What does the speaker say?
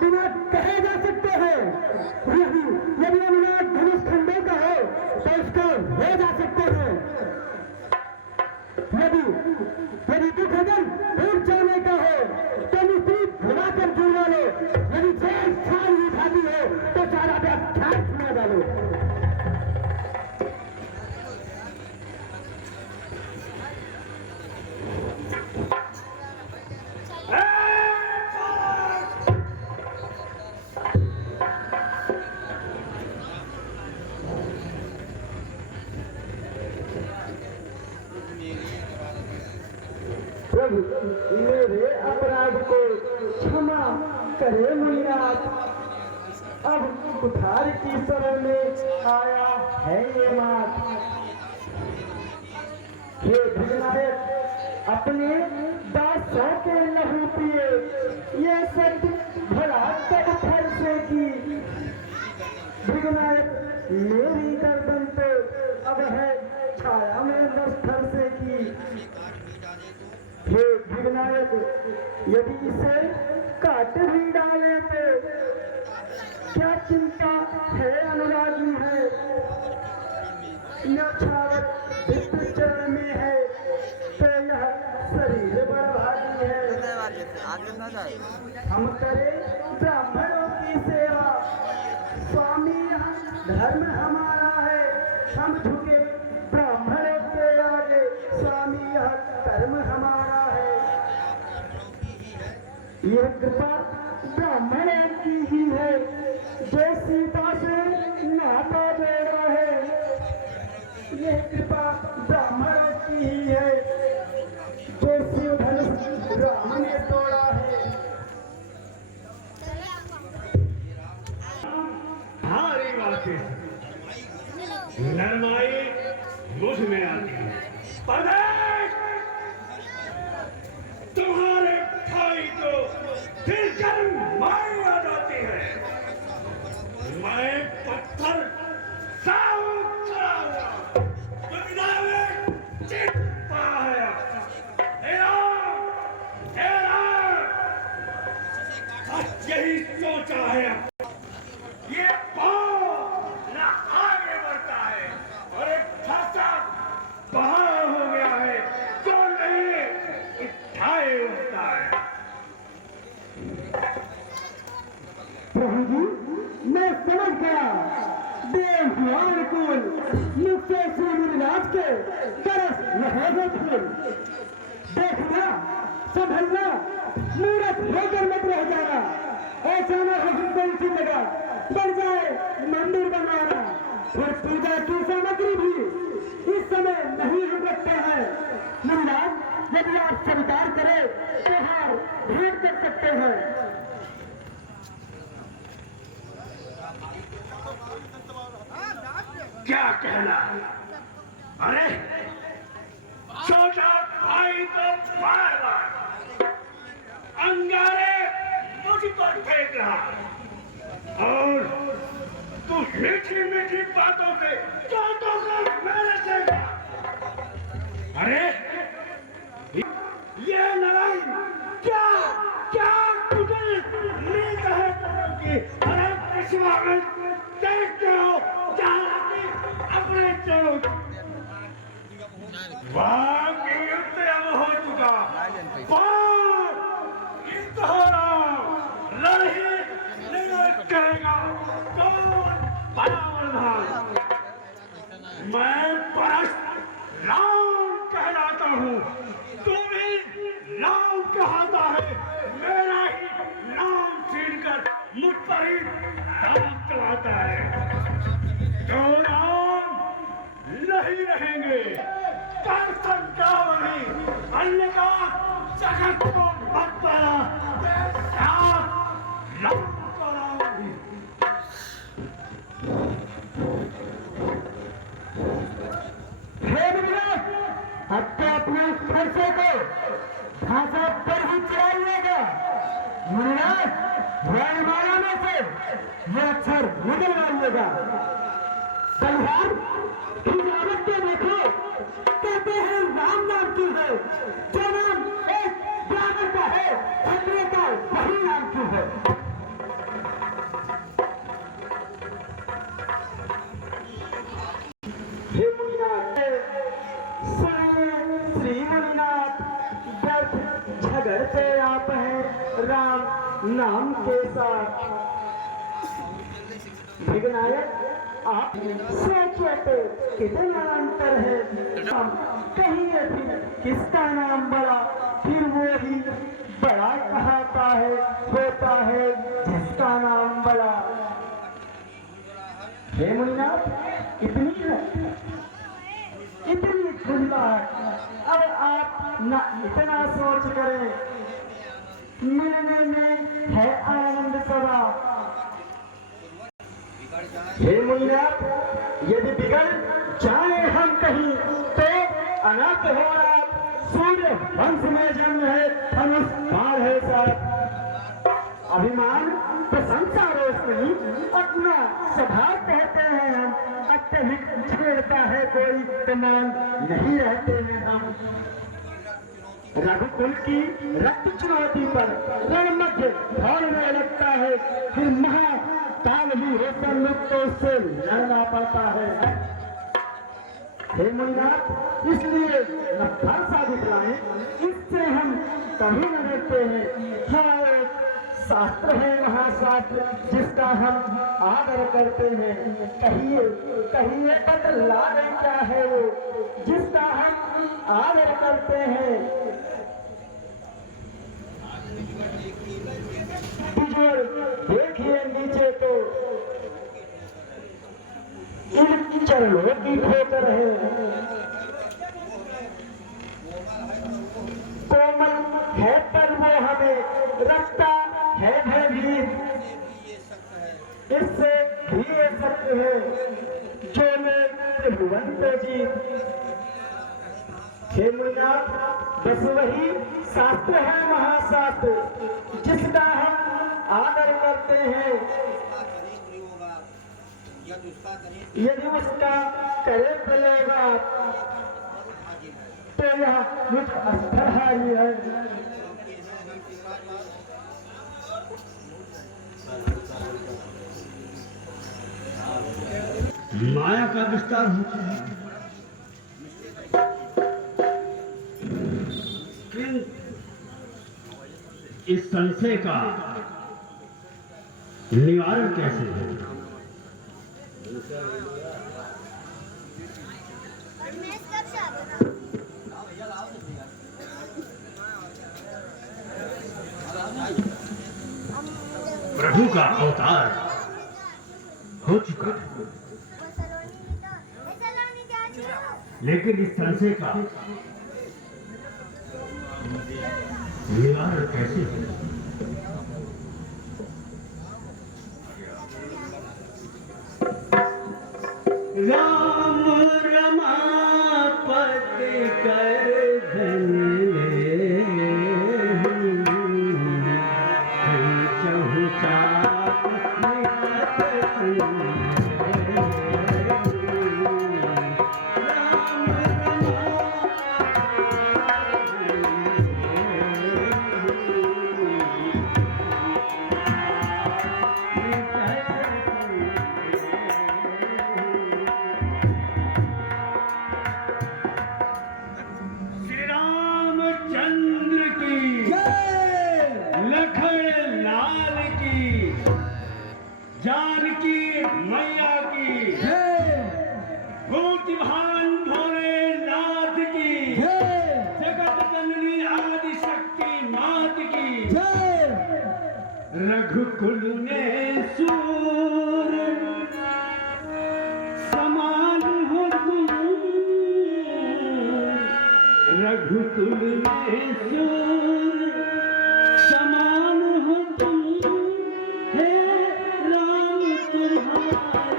बिना कहे जा सकते हैं। यदि अनुराग धनुष खंडे का हो तो उसको ले जा सकते हैं। यदि दुख अगर दूर जाने का हो तो मुसीबत भुलाकर जुड़वा लो। यदि जेल छाल उठाती हो तो सारा व्याख्यान सुना डालो। प्रभु मेरे अपराध को क्षमा करे मुनिनाथ। अब कुठार की शरण में आया है ये मात। हे भृगनायक अपने दासों के लहू पिए, ये सत्य भला तब फल से की। भृगनायक मेरी गर्दन तो अब है छाया में मस्तर से की। हे भृगनायक यदि इसे काट भी डाले तो क्या चिंता है अनुरागी है। यक्षावत भित्त चरण में है तो यह शरीर बर्बादी है। हम करें ब्राह्मणों की सेवा, स्वामी धर्म हमारा है। हम झुके ब्राह्मणों के आगे, स्वामी यह धर्म हमारा है। यह कृपा ब्राह्मण की ही है जो सीता से नाता जोड़ा है। यह कृपा ब्राह्मण की ही है जो शिव धनुष राम ने तोड़ा है। भारी बातें नरमाई मुझ में आती है। तुम्हारे भाई को फिर जन्म मारी आ जाती है। मैं पत्थर यही सोचा है। ये पाँव ना आगे बढ़ता है और एक खासा बहा हो गया है जो नहीं उठाए उठता है। प्रभु जी मैं समझ गया। देववान कुल मुझसे सूर्यराज के तरस लहेगे फूल। देखना संभलना मूर्ख होकर मत रह जाना। ऐसा न हो कोई सी जगह बढ़ जाए मंदिर बनवाना। और पूजा की सामग्री भी इस समय नहीं हम रखते हैं। महाराज यदि आप स्वीकार करें तो हार भेंट कर सकते हैं। क्या कहना? अरे छोटा भाई तो बार-बार अंगारे मुझ पर फेंक रहा और तू मीठी मीठी बातों से चौथों को मेरे से। अरे ये लड़ाई क्या क्या तुझे नींद है कि अरे पिछवा में देखते हो अपने चलो बाकी युद्ध अब हो चुका। युद्ध हो रहा लड़ही नहीं करेगा कौन बराबर। मैं परस राम कहलाता हूँ, तू भी राम कहता है। मेरा ही नाम छीनकर मुझ पर ही दांव चलाता है। तो राम नहीं रहेंगे कर सकता वही अन्यथा जगत को मत पाना। अब तो अपने फरसे को भाषा पर ही चलाइएगा। वर्णमाला में से यह अक्षर निकलवाइएगा। बलिहार हिजावत के देखो कहते हैं राम नाम की है। जो नाम एक ब्राह्मण का है क्षत्रिय का वही नाम की है। हे मुनिनाथ, सुनिए श्री मुनिनाथ, व्यर्थ झगड़ते आप हैं राम नाम के साथ। विघ्नायक आप सोचो तो कितना अंतर है। हम कहिए फिर किसका नाम बड़ा, फिर वो ही बड़ा कहता है, होता है जिसका नाम बड़ा। हे मुनिनाथ, इतनी खुंदाट, अब आप न इतना सोच करें, मिलने में है आनंद सदा। हे मुनिनाथ, यदि बिगड़ जाए हम कहीं तो अनर्थ हो आप, सूर्य वंश में जन्म है, धनुष बाण है साथ। अभिमान प्रशंसा रोष नहीं, अपना स्वभाव कहते हैं हम, अत्यधिक छेड़ता है कोई तो मान नहीं रहते हैं हम। रघुकुल की रक्त चुनौती पर रण मध्य दौड़ने लगता है, फिर महाकाल भी हो सम्मुख तो उससे लड़ना पड़ता है। हे मुनिनाथ, इसलिए न फरसा दिखलाएं, इससे हम कभी न डरते हैं। हमारे शास्त्र है महाशास्त्र, जिसका हम आदर करते हैं। कहिए कहिए बतला दें क्या है वो, जिसका हम आदर करते हैं। देखिए नीचे तो इन चरणों की ठोकर है, कोमल है पर वो हमें रखता है भयभीत, इससे भी ये सत्य है जो ने त्रिभुवन को जीत। हे मुनिनाथ, बस वही शास्त्र है महाशास्त्र, जिसका हम आदर करते हैं। यदि उसका करे चलेगा तो यह मुझ अस्थायी है। माया का विस्तार होता है, इस संशय का निवारण कैसे है? प्रभु का अवतार हो चुका है, लेकिन इस संशय का निवारण कैसे है? राम रमापति कर धन जानकी मैया की भूतिभान भोलेनाथ की जगत जननी आदि शक्ति मात की रघुकुल में सूर समान हो तुम, रघुकुल में सूर समान हो तुम, हे राम तुम्हारे